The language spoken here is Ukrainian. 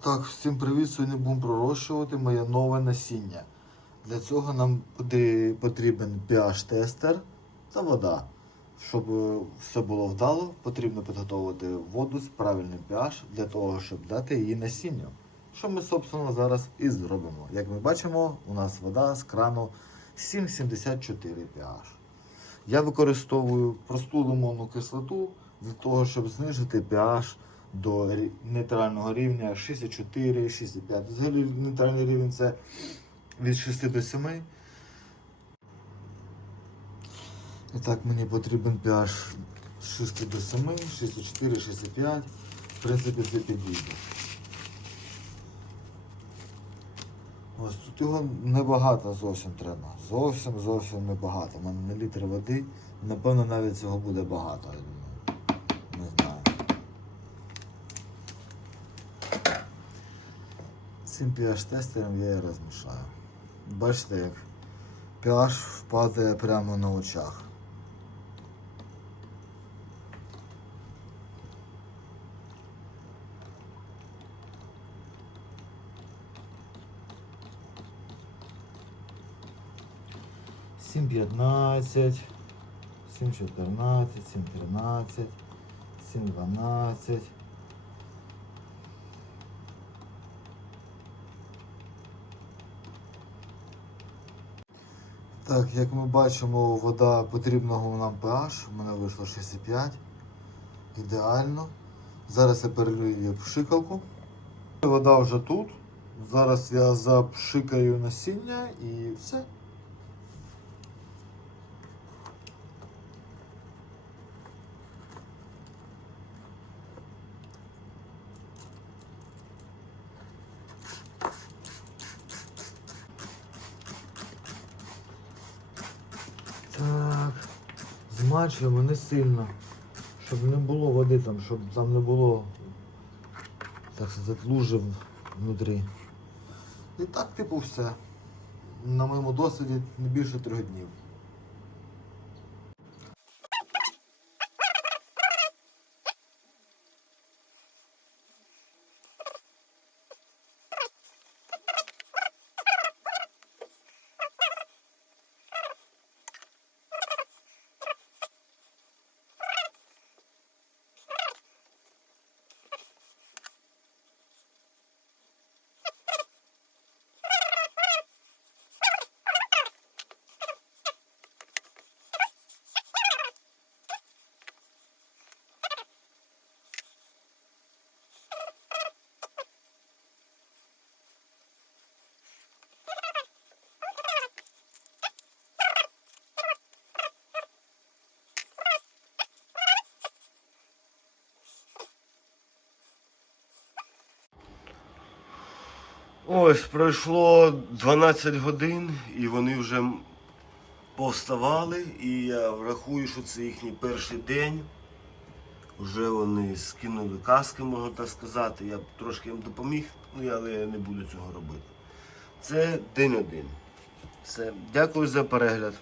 Так, всім привіт! Сьогодні будемо пророщувати моє нове насіння. Для цього нам потрібен pH-тестер та вода. Щоб е, все було вдало, потрібно підготувати воду з правильним pH для того, щоб дати її насінню. Що ми, собственно, зараз і зробимо. Як ми бачимо, у нас вода з крану 7,74 pH. Я використовую просту лимонну кислоту для того, щоб знижити pH до нейтрального рівня 6,4, 6,5. Взагалі нейтральний рівень це від 6 до 7. І так, мені потрібен pH з 6 до 7, 6,4, 6,5. В принципі, це підійде. Ось тут його небагато зовсім треба. Зовсім зовсім небагато. У мене на літр води. Напевно, навіть цього буде багато, я думаю. Не знаю. Цим pH-тестером я і розмішаю. Бачите, як pH впадає прямо на очах. Сім п'ятнадцять, сім чотирнадцять, сім тринадцять, сім дванадцять. Так, як ми бачимо, вода потрібного нам pH. У мене вийшло 6,5. Ідеально. Зараз я перелюю її в пшикалку. Вода вже тут. Зараз я запшикаю насіння і все. Змачуємо не сильно, щоб не було води там, щоб там не було так сказати, лужи внутрі. І так, типу, все. На моєму досвіді не більше трьох днів. Ось пройшло 12 годин і вони вже повставали. І я врахую, що це їхній перший день. Вже вони скинули каски, можна так сказати. Я трошки їм допоміг, ну, але я не буду цього робити. Це день один. Все. Дякую за перегляд.